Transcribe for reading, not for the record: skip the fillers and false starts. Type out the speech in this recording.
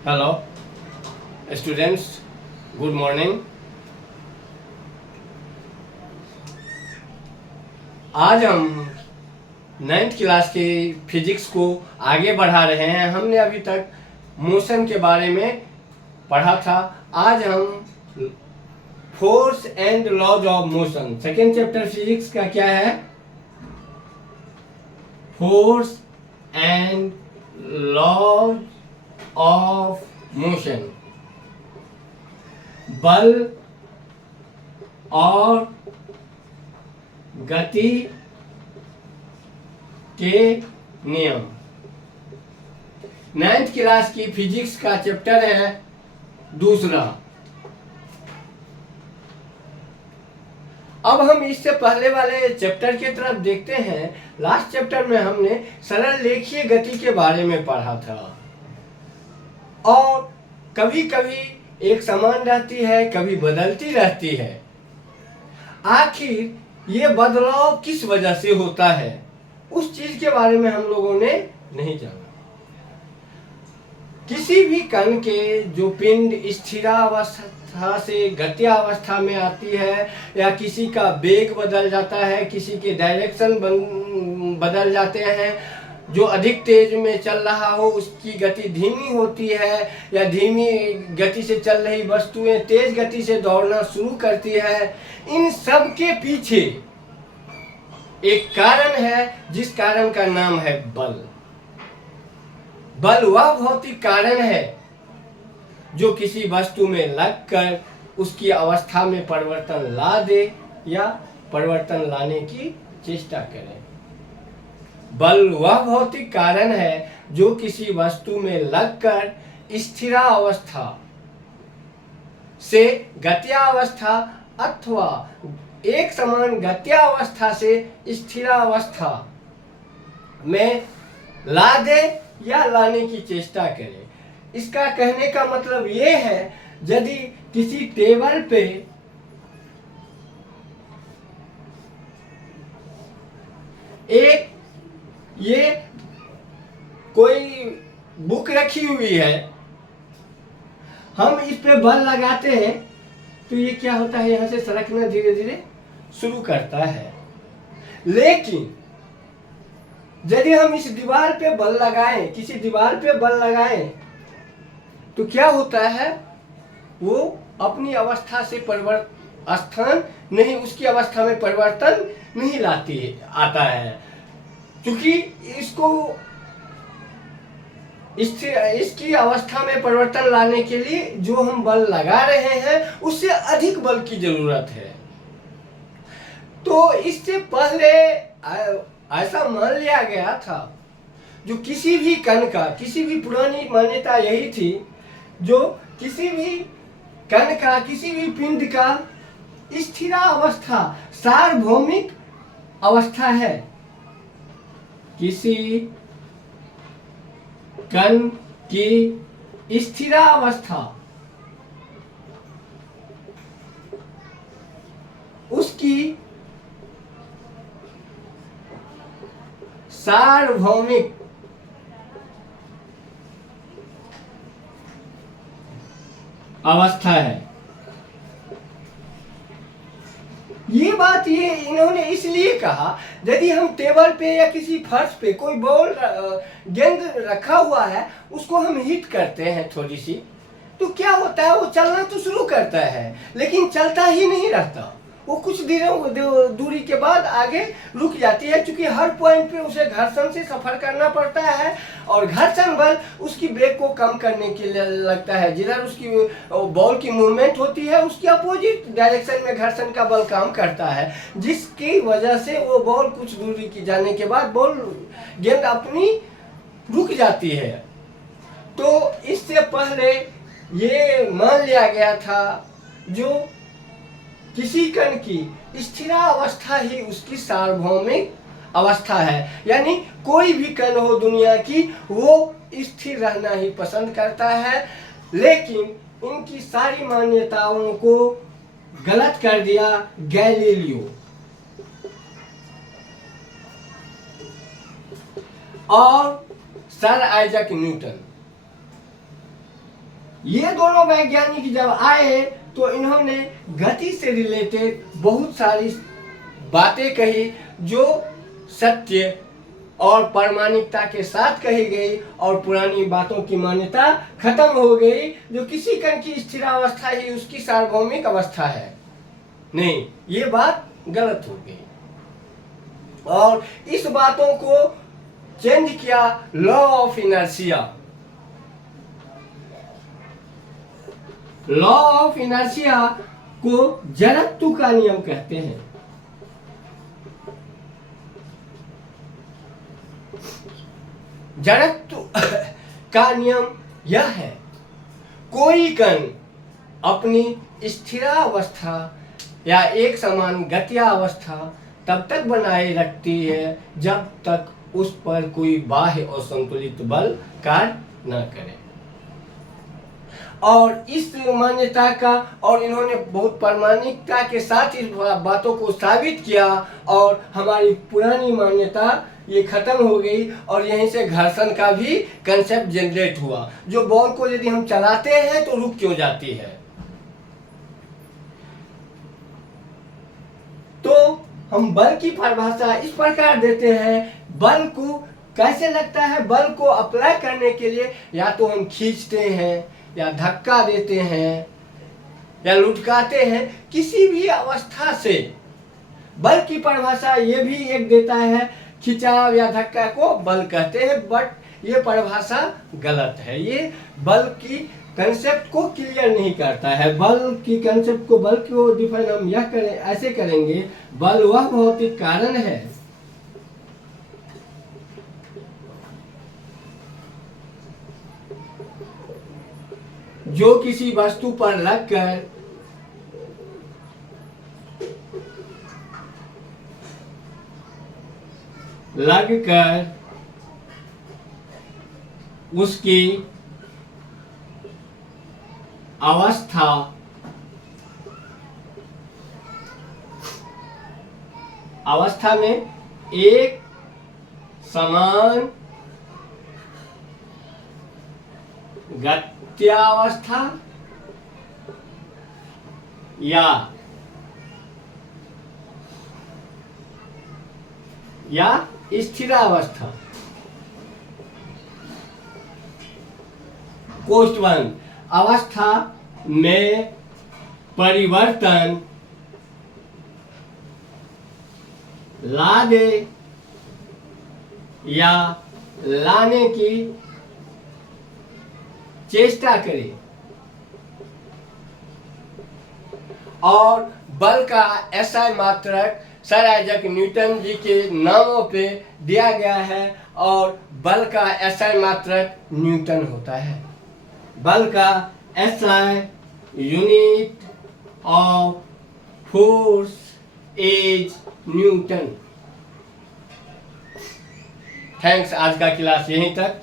Hello students, good morning. आज हम ninth class की फिजिक्स को आगे बढ़ा रहे हैं। हमने अभी तक मोशन के बारे में पढ़ा था। आज हम force and laws of motion, second chapter physics का क्या है, force and laws of motion, बल और गति के नियम। नाइन्थ क्लास की फिजिक्स का चैप्टर है दूसरा। अब हम इससे पहले वाले चैप्टर की तरफ देखते हैं। लास्ट चैप्टर में हमने सरल रेखीय गति के बारे में पढ़ा था और कभी कभी एक समान रहती है, कभी बदलती रहती है। आखिर ये बदलाव किस वजह से होता है, उस चीज के बारे में हम लोगों ने नहीं जाना। किसी भी कण के जो पिंड स्थिरावस्था से गत्यावस्था में आती है, या किसी का वेग बदल जाता है, किसी के डायरेक्शन बदल जाते हैं, जो अधिक तेज में चल रहा हो उसकी गति धीमी होती है, या धीमी गति से चल रही वस्तुएं तेज गति से दौड़ना शुरू करती है। इन सब के पीछे एक कारण है, जिस कारण का नाम है बल। बल वह भौतिक कारण है जो किसी वस्तु में लगकर उसकी अवस्था में परिवर्तन ला दे या परिवर्तन लाने की चेष्टा करे। बल वह भौतिक कारण है जो किसी वस्तु में लगकर स्थिरावस्था से गत्यावस्था अथवा एक समान गत्यावस्था से स्थिरावस्था में ला दे या लाने की चेष्टा करे। इसका कहने का मतलब ये है, यदि किसी टेबल पे एक ये कोई बुक रखी हुई है, हम इस पे बल लगाते हैं तो ये क्या होता है, यहां से सरकना धीरे धीरे शुरू करता है। लेकिन यदि हम इस दीवार पे बल लगाएं, किसी दीवार पे बल लगाएं, तो क्या होता है, वो अपनी अवस्था से स्थान नहीं, उसकी अवस्था में परिवर्तन नहीं लाती आता है, क्योंकि इसकी अवस्था में परिवर्तन लाने के लिए जो हम बल लगा रहे हैं उससे अधिक बल की जरूरत है। तो इससे पहले ऐसा मान लिया गया था, जो किसी भी कण का, किसी भी पुरानी मान्यता यही थी, जो किसी भी कण का, किसी भी पिंड का स्थिरावस्था सार्वभौमिक अवस्था है। किसी कण की स्थिरावस्था उसकी सार्वभौमिक अवस्था है। ये बात ये इन्होंने इसलिए कहा, यदि हम टेबल पे या किसी फर्श पे कोई बॉल गेंद रखा हुआ है, उसको हम हिट करते हैं थोड़ी सी, तो क्या होता है, वो चलना तो शुरू करता है लेकिन चलता ही नहीं रहता। वो कुछ दूरी के बाद आगे रुक जाती है, क्योंकि हर पॉइंट पे उसे घर्षण से सफर करना पड़ता है, और घर्षण बल उसकी वेग को कम करने के लिए लगता है। जिधर उसकी बॉल की मूवमेंट होती है उसकी अपोजिट डायरेक्शन में घर्षण का बल काम करता है, जिसकी वजह से वो बॉल कुछ दूरी की जाने के बाद गेंद अपनी रुक जाती है। तो इससे पहले ये मान लिया गया था, जो किसी कण की स्थिरावस्था ही उसकी सार्वभौमिक अवस्था है, यानी कोई भी कण हो दुनिया की, वो स्थिर रहना ही पसंद करता है। लेकिन इनकी सारी मान्यताओं को गलत कर दिया गैलीलियो और सर आइजैक न्यूटन। ये दोनों वैज्ञानिक जब आए तो इन्होंने गति से रिलेटेड बहुत सारी बातें कही जो सत्य और प्रामाणिकता के साथ कही गई, और पुरानी बातों की मान्यता खत्म हो गई। जो किसी कण की स्थिरावस्था ही उसकी सार्वभौमिक अवस्था है, नहीं, ये बात गलत हो गई। और इस बातों को चेंज किया law of inertia. Law of inertia को जड़त्व का नियम कहते हैं। जड़त्व का नियम यह है, कोई कण अपनी स्थिरावस्था या एक समान गत्यावस्था तब तक बनाए रखती है जब तक उस पर कोई बाह्य और संतुलित बल कार्य न करे। और इस मान्यता का, और इन्होंने बहुत प्रामाणिकता के साथ इस बातों को साबित किया, और हमारी पुरानी मान्यता ये खत्म हो गई। और यहीं से घर्षण का भी कंसेप्ट जनरेट हुआ। जो बॉल को यदि हम चलाते हैं तो रुक क्यों जाती है? तो हम बल की परिभाषा इस प्रकार देते हैं, बल को कैसे लगता है? बल को अप्लाई करने के लिए या तो हम खींचते हैं, या धक्का देते हैं, या लुढ़काते हैं, किसी भी अवस्था से। बल की परिभाषा ये भी एक देता है, खिंचाव या धक्का को बल कहते हैं, बट ये परिभाषा गलत है। ये बल की कंसेप्ट को क्लियर नहीं करता है। बल की कंसेप्ट को, बल को डिफाइन हम यह करें, ऐसे करेंगे, बल वह भौतिक कारण है जो किसी वस्तु पर लगकर उसकी अवस्था में एक समान गत्यावस्था या स्थिरावस्था। कोष्ट 1, अवस्था में परिवर्तन ला दे या लाने की चेष्टा करे। और बल का SI मात्रक सर आइजैक न्यूटन जी के नामों पे दिया गया है, और बल का SI मात्रक न्यूटन होता है। बल का SI unit of force is Newton. Thanks, आज का क्लास यहीं तक।